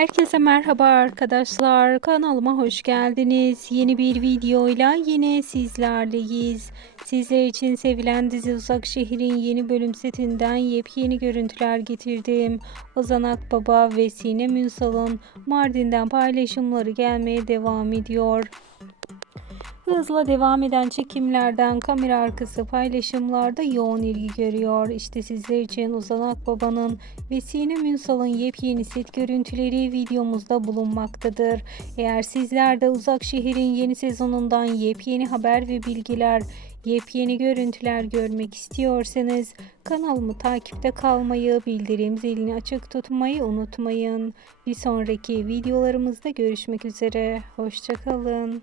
Herkese merhaba arkadaşlar. Kanalıma hoş geldiniz. Yeni bir videoyla yine sizlerleyiz. Sizler için sevilen dizi Uzak Şehir'in yeni bölüm setinden yepyeni görüntüler getirdim. Ozan Akbaba ve Sinem Ünsal'ın Mardin'den paylaşımları gelmeye devam ediyor. Hızla devam eden çekimlerden kamera arkası paylaşımlarda yoğun ilgi görüyor. İşte sizler için Ozan Akbaba'nın ve Sinem Ünsal'ın yepyeni set görüntüleri videomuzda bulunmaktadır. Eğer sizler de Uzak Şehir'in yeni sezonundan yepyeni haber ve bilgiler, yepyeni görüntüler görmek istiyorsanız kanalımı takipte kalmayı, bildirim zilini açık tutmayı unutmayın. Bir sonraki videolarımızda görüşmek üzere. Hoşçakalın.